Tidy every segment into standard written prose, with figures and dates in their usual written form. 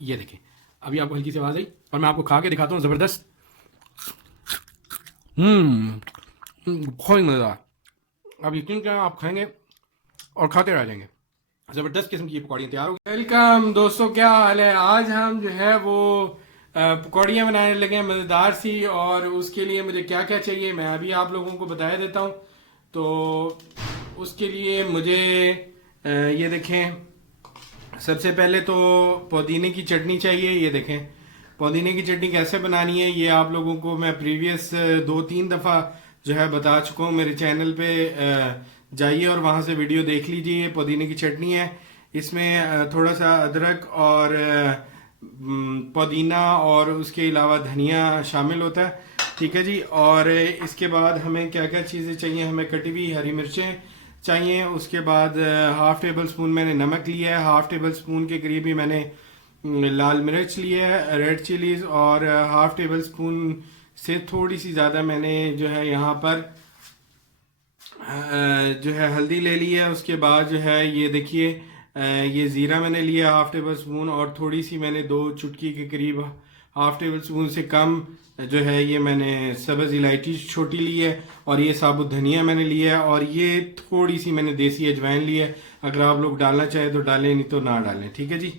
ये देखें, अभी आपको हल्की सी आवाज़ आई और मैं आपको खा के दिखाता हूँ। ज़बरदस्त, बहुत ही मज़ेदार। आप यकीन करें, आप खाएंगे और खाते रह जाएंगे। ज़बरदस्त किस्म की पकौड़ियाँ तैयार हो गई। वेलकम दोस्तों, क्या हाल है। आज हम जो है वो पकौड़ियाँ बनाने लगे हैं मज़ेदार सी, और उसके लिए मुझे क्या क्या चाहिए मैं अभी आप लोगों को बता देता हूँ। तो उसके लिए मुझे ये देखें, सबसे पहले तो पुदीने की चटनी चाहिए। ये देखें, पुदीने की चटनी कैसे बनानी है ये आप लोगों को मैं प्रीवियस 2-3 दफ़ा जो है बता चुका हूँ। मेरे चैनल पे जाइए और वहाँ से वीडियो देख लीजिए। पुदीने की चटनी है, इसमें थोड़ा सा अदरक और पुदीना और उसके अलावा धनिया शामिल होता है, ठीक है जी। और इसके बाद हमें क्या क्या चीज़ें चाहिए, हमें कटी हुई हरी मिर्चें चाहिए। उसके बाद हाफ़ टेबल स्पून मैंने नमक लिया है, हाफ़ टेबल स्पून के करीब ही मैंने लाल मिर्च लिया है, रेड चिलीज़, और हाफ़ टेबल स्पून से थोड़ी सी ज़्यादा मैंने जो है यहाँ पर जो है हल्दी ले ली है। उसके बाद जो है ये देखिए, ये ज़ीरा मैंने लिया हाफ़ टेबल स्पून, और थोड़ी सी मैंने 2 चुटकी के करीब, हाफ़ टेबल स्पून से कम जो है ये मैंने सब्ज़ इलायची छोटी ली है, और ये साबुत धनिया मैंने लिया है, और ये थोड़ी सी मैंने देसी अजवाइन ली है। अगर आप लोग डालना चाहें तो डालें, नहीं तो ना डालें, ठीक है जी।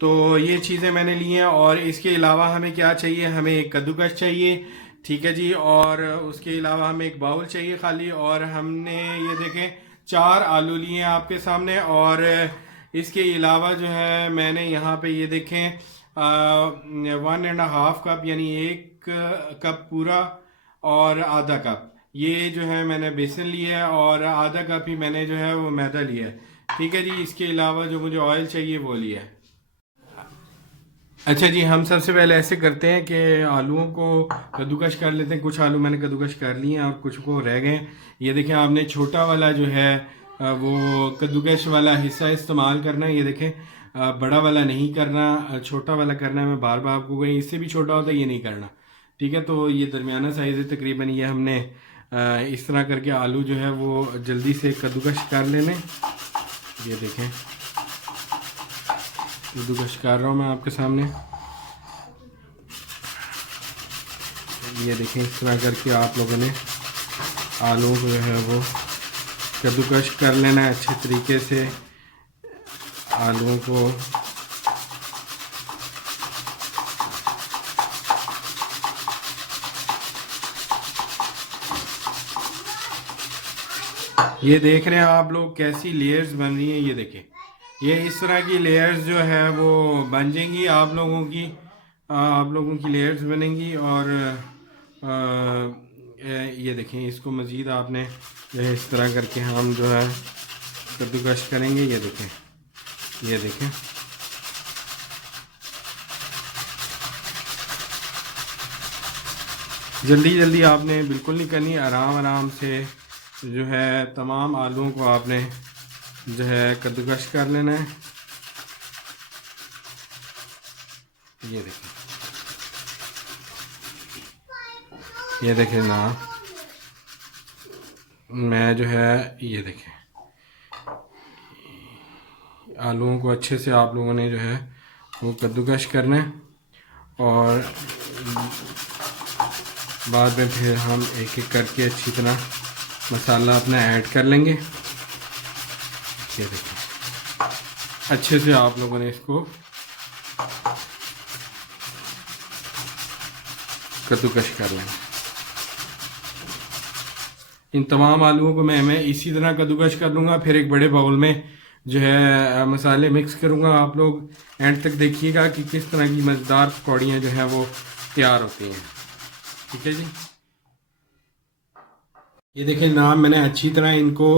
तो ये चीज़ें मैंने ली हैं। और इसके अलावा हमें क्या चाहिए, हमें एक कद्दूकस चाहिए, ठीक है जी। और उसके अलावा हमें एक बाउल चाहिए खाली, और हमने ये देखें 4 आलू लिए हैं आपके सामने। और इसके अलावा जो है मैंने यहाँ पे ये देखें 1.5 कप यानी 1 कप पूरा और आधा कप ये जो है मैंने बेसन लिया है, और आधा कप ही मैंने जो है वो मैदा लिया है, ठीक है जी। इसके अलावा जो मुझे ऑयल चाहिए वो लिया है। अच्छा जी, हम सबसे पहले ऐसे करते हैं कि आलूओं को कद्दूकश कर लेते हैं। कुछ आलू मैंने कद्दूकश कर लिए हैं और कुछ को रह गए हैं। ये देखें, आपने छोटा वाला जो है वो कद्दूकश वाला हिस्सा इस्तेमाल करना है। ये देखें, बड़ा वाला नहीं करना, छोटा वाला करना है। मैं बार बार आपको कहीं, इससे भी छोटा होता है, ये नहीं करना, ठीक है। तो ये दरमियाना साइज़ है तकरीबन। ये हमने इस तरह करके आलू जो है वो जल्दी से कद्दूकश कर लेने। ये देखें, कद्दूकश कर रहा हूँ मैं आपके सामने। ये देखें, इस तरह करके आप लोगों ने आलू को जो है वो कद्दूकश कर लेना है अच्छे तरीके से। आलूओं को ये देख रहे हैं आप लोग कैसी लेयर्स बन रही हैं। ये देखें, ये इस तरह की लेयर्स जो है वो बन जाएंगी आप लोगों की, लेयर्स बनेंगी। और ये देखें, इसको मज़ीद आपने जो है इस तरह करके हम जो है कद्दूकश करेंगे। ये देखें, ये देखें, जल्दी जल्दी आपने बिल्कुल नहीं करनी, आराम आराम से जो है तमाम आलूओं को आपने जो है कद्दूकश कर लेना है। ये देखें, ये देखें ना, मैं जो है ये देखें, आलूओं को अच्छे से आप लोगों ने जो है वो कद्दूकश करना है। और बाद में फिर हम एक एक करके अच्छी तरह मसाला अपना ऐड कर लेंगे। ये देखिए, अच्छे से आप लोगों ने इसको कद्दूकश कर लेंगे। इन तमाम आलूओं को मैं इसी तरह कद्दूकश कर लूँगा। फिर एक बड़े बाउल में जो है मसाले मिक्स करूँगा। आप लोग एंड तक देखिएगा कि किस तरह की मज़ेदार पकौड़ियाँ जो है वो तैयार होती हैं, ठीक है जी। ये देखें नाम, मैंने अच्छी तरह इनको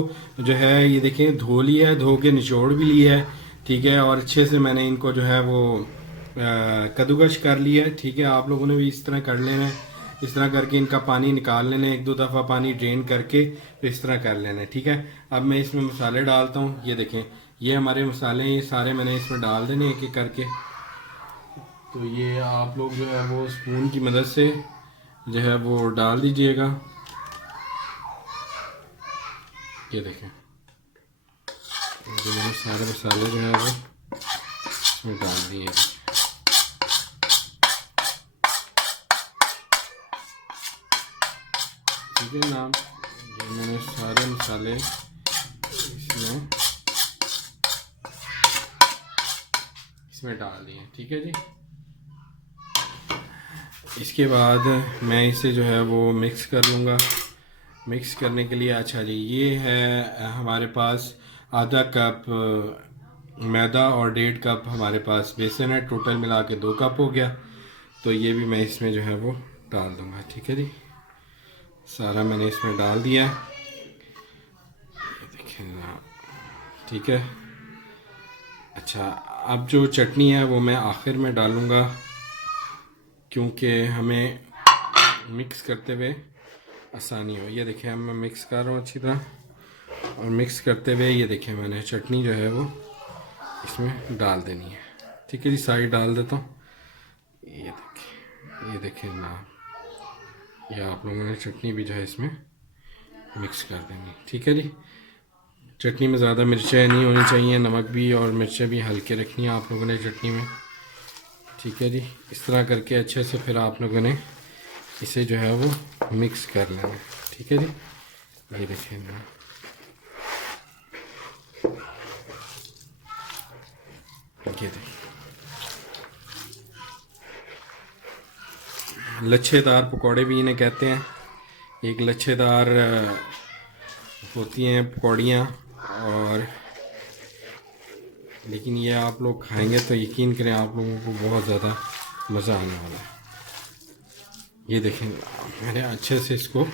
जो है ये देखें धो लिया है, धो के निचोड़ भी लिया है, ठीक है। और अच्छे से मैंने इनको जो है वो कद्दूकश कर लिया है, ठीक है। आप लोगों ने भी इस तरह कर लेना है। इस तरह करके इनका पानी निकाल लेना है, 1-2 दफ़ा पानी ड्रेन करके तो इस तरह कर लेना है, ठीक है। अब मैं इसमें मसाले डालता हूँ। ये देखें, ये हमारे मसाले हैं, ये सारे मैंने इसमें डाल देने एक एक करके। तो ये आप लोग जो है वो स्पून की मदद से जो है वो डाल दीजिएगा। ये देखें, जो मैंने सारे मसाले जो है वो इसमें डाल दिए। ठीक है जनाब, ये मैंने सारे मसाले इसमें डाल दिए। ठीक है जी, इसके बाद मैं इसे जो है वो मिक्स कर लूँगा। मिक्स करने के लिए अच्छा जी, ये है हमारे पास आधा कप मैदा और 1.5 कप हमारे पास बेसन है। टोटल मिला के 2 कप हो गया। तो ये भी मैं इसमें जो है वो डाल दूँगा। ठीक है जी, सारा मैंने इसमें डाल दिया। देखिए ना, ठीक है। अच्छा, अब जो चटनी है वो मैं आखिर में डालूँगा, क्योंकि हमें मिक्स करते हुए आसानी हो। ये देखिए मैं मिक्स कर रहा हूँ अच्छी तरह, और मिक्स करते हुए ये देखिए मैंने चटनी जो है वो इसमें डाल देनी है। ठीक है जी, सारी डाल देता हूँ। ये देखिए ना, ये आप लोगों ने चटनी भी जो है इसमें मिक्स कर देनी। ठीक है जी, चटनी में ज़्यादा मिर्चें नहीं होनी चाहिए, नमक भी और मिर्चें भी हल्के रखनी है आप लोगों ने चटनी में। ठीक है जी, इस तरह करके अच्छे से फिर आप लोगों ने इसे जो है वो मिक्स कर लेना है। ठीक है जी, ये देखिए ना, ये देखिए लच्छेदार पकौड़े भी इन्हें कहते हैं। एक लच्छेदार होती हैं पकौड़ियाँ, और लेकिन ये आप लोग खाएंगे तो यकीन करें आप लोगों को बहुत ज़्यादा मज़ा आने वाला है। ये देखें मैंने अच्छे से इसको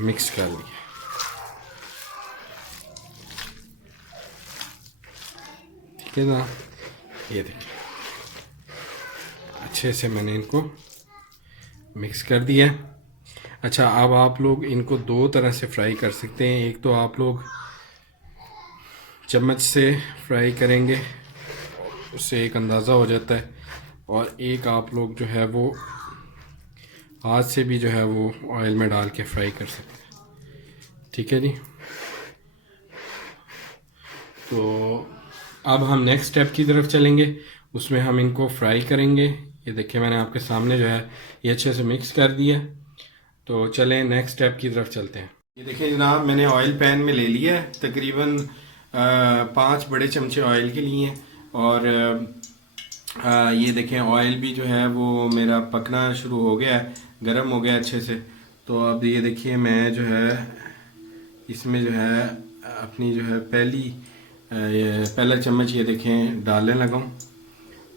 मिक्स कर लिया। ठीक है ना, ये देखिए अच्छे से मैंने इनको मिक्स कर दिया। अच्छा, अब आप लोग इनको 2 तरह से फ्राई कर सकते हैं। एक तो आप लोग चम्मच से फ्राई करेंगे, उससे एक अंदाज़ा हो जाता है, और एक आप लोग जो है वो हाथ से भी जो है वो ऑयल में डाल के फ्राई कर सकते हैं। ठीक है जी, तो अब हम नेक्स्ट स्टेप की तरफ चलेंगे, उसमें हम इनको फ्राई करेंगे। ये देखिए मैंने आपके सामने जो है ये अच्छे से मिक्स कर दिया। तो चलें नेक्स्ट स्टेप की तरफ चलते हैं। ये देखिए जनाब, मैंने ऑयल पैन में ले लिया है, तकरीबन 5 बड़े चमचे ऑयल के लिए हैं। और ये देखें ऑयल भी जो है वो मेरा पकना शुरू हो गया है, गर्म हो गया अच्छे से। तो अब ये देखिए मैं जो है इसमें जो है अपनी जो है पहला चम्मच ये देखें डालने लगा हूँ।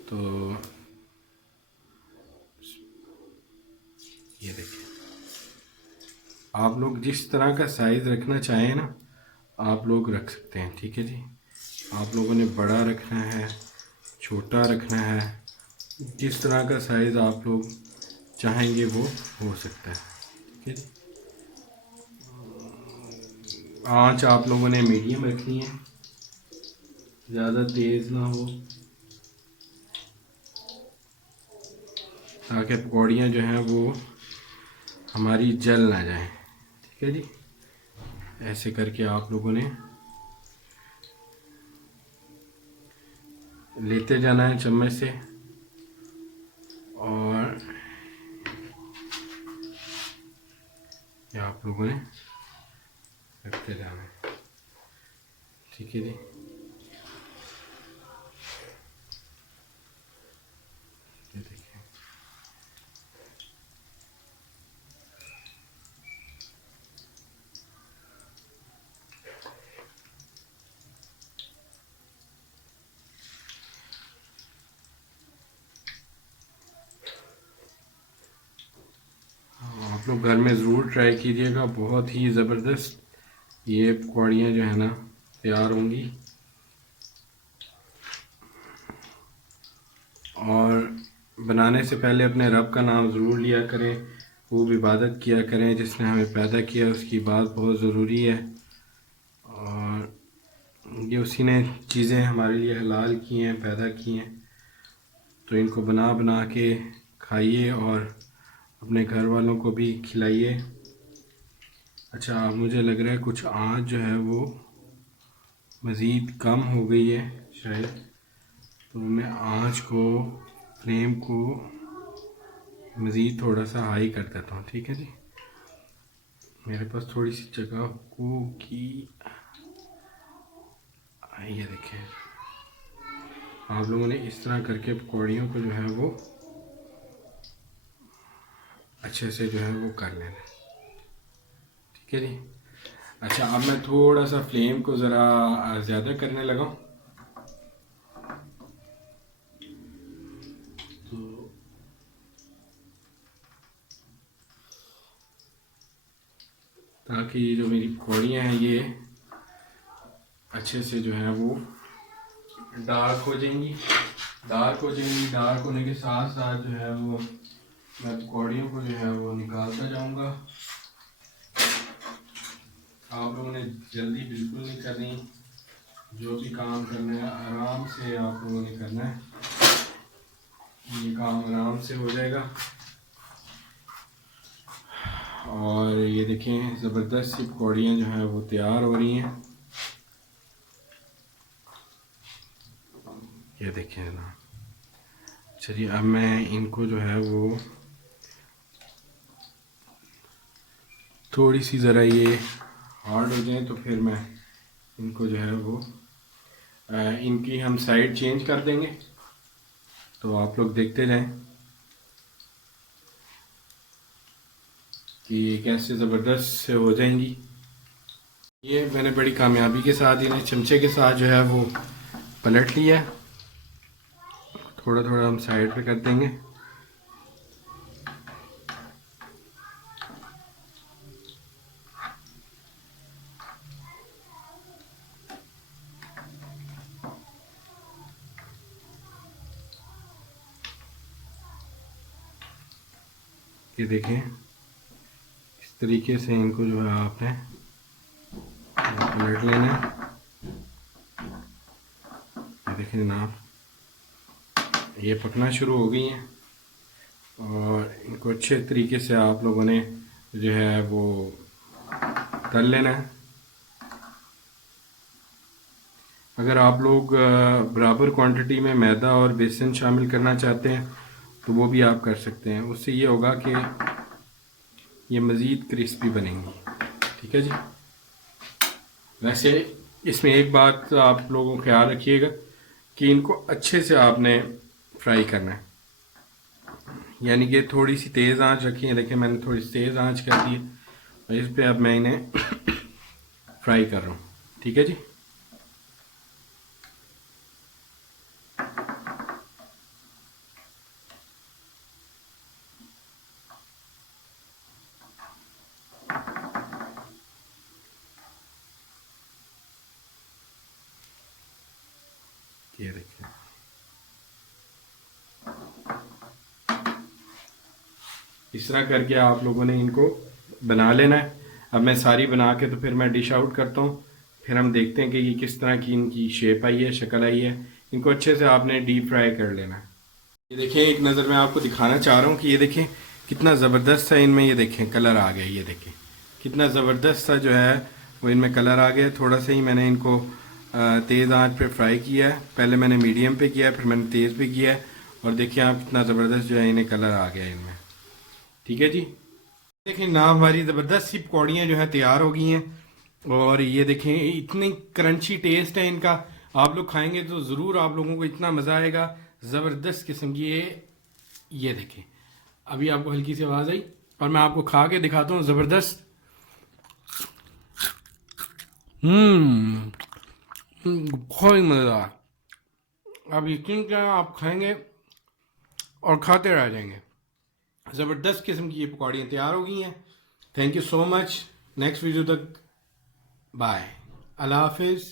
तो ये देखिए, आप लोग जिस तरह का साइज़ रखना चाहें ना आप लोग रख सकते हैं। ठीक है जी, आप लोगों ने बड़ा रखना है, छोटा रखना है, जिस तरह का साइज़ आप लोग चाहेंगे वो हो सकता है। ठीक है जी, आँच आप लोगों ने मीडियम रखनी है, ज़्यादा तेज़ ना हो, ताकि पकौड़ियाँ जो हैं वो हमारी जल ना जाएं। ठीक है जी, ऐसे करके आप लोगों ने लेते जाना है चम्मच से, और ये आप लोगों ने रखते जाना है। ठीक है जी, ये देखिए आप लोग घर में ज़रूर ट्राई कीजिएगा, बहुत ही ज़बरदस्त ये पकौड़ियाँ जो है ना तैयार होंगी। और बनाने से पहले अपने रब का नाम ज़रूर लिया करें, खूब इबादत किया करें, जिसने हमें पैदा किया उसकी बात बहुत ज़रूरी है। और ये उसी ने चीज़ें हमारे लिए हलाल की हैं, पैदा की हैं, तो इनको बना बना के खाइए और अपने घर वालों को भी खिलाइए। अच्छा, मुझे लग रहा है कुछ आँच जो है वो मज़ीद कम हो गई है शायद, तो मैं आँच को फ्लेम को मज़ीद थोड़ा सा हाई कर देता हूँ। ठीक है जी, मेरे पास थोड़ी सी जगह होगी। ये देखें, आप लोगों ने इस तरह करके पकौड़ियों को जो है वो अच्छे से जो है वो कर लेना, ठीक है जी। अच्छा, अब मैं थोड़ा सा फ्लेम को ज़रा ज़्यादा करने लगा हूँ, तो ताकि जो मेरी पकौड़ियाँ हैं ये अच्छे से जो है वो डार्क हो जाएंगी। डार्क होने के साथ साथ जो है वो मैं पकौड़ियों को जो है वो निकालता जाऊंगा। आप लोगों ने जल्दी बिल्कुल नहीं करनी, जो भी काम करना है आराम से आप लोगों ने करना है, ये काम आराम से हो जाएगा। और ये देखें, ज़बरदस्त सी पकौड़ियाँ जो हैं वो तैयार हो रही हैं। ये देखें ना। चलिए, अब मैं इनको जो है वो थोड़ी सी ज़रा ये हार्ड हो जाए तो फिर मैं इनको जो है वो इनकी हम साइड चेंज कर देंगे, तो आप लोग देखते जाएं कि कैसे ज़बरदस्त से हो जाएंगी। ये मैंने बड़ी कामयाबी के साथ इन्हें चमचे के साथ जो है वो पलट लिया। थोड़ा थोड़ा हम साइड पे कर देंगे। ये देखें, इस तरीके से इनको जो है आपने पलट लेना है। ये देखें जनाब, ये पकना शुरू हो गई हैं और इनको अच्छे तरीके से आप लोगों ने जो है वो तल लेना है। अगर आप लोग बराबर क्वांटिटी में मैदा और बेसन शामिल करना चाहते हैं तो वो भी आप कर सकते हैं, उससे ये होगा कि ये मज़ीद क्रिस्पी बनेंगी, ठीक है जी। वैसे इसमें एक बात आप लोगों ख्याल रखिएगा कि इनको अच्छे से आपने फ्राई करना है, यानी कि थोड़ी सी तेज़ आंच रखी है। देखिए, मैंने थोड़ी सी तेज़ आंच कर दी है और इस पे अब मैं इन्हें फ्राई कर रहा हूँ, ठीक है जी। ये देखिए, इस तरह करके आप लोगों ने इनको बना लेना है। अब मैं सारी बना के तो फिर मैं डिश आउट करता हूँ, फिर हम देखते हैं कि ये किस तरह की इनकी शेप आई है, शक्ल आई है। इनको अच्छे से आपने डीप फ्राई कर लेना है। ये देखें, एक नज़र मैं आपको दिखाना चाह रहा हूँ कि ये देखें कितना ज़बरदस्त सा इनमें, ये देखें कलर आ गया। ये देखें कितना ज़बरदस्त सा जो है वो इनमें कलर आ गया। थोड़ा सा ही मैंने इनको तेज़ आंच पे फ्राई किया है। पहले मैंने मीडियम पे किया है, फिर मैंने तेज़ पे किया है, और देखिए आप कितना ज़बरदस्त जो है इन्हें कलर आ गया इनमें, ठीक है जी। देखिए ना, हमारी ज़बरदस्त सी पकौड़ियाँ जो है तैयार हो गई हैं। और ये देखें, इतनी क्रंची टेस्ट है इनका, आप लोग खाएंगे तो ज़रूर आप लोगों को इतना मज़ा आएगा। ज़बरदस्त किस्म की ये देखें, अभी आपको हल्की सी आवाज़ आई और मैं आपको खा के दिखाता हूँ। ज़बरदस्त, बहुत ही मज़ेदार। अब यकीन करें, आप खाएंगे और खाते रह जाएंगे। ज़बरदस्त किस्म की ये पकौड़ियाँ तैयार हो गई हैं। Thank you so much. Next video तक बाय, अल्लाह हाफिज़।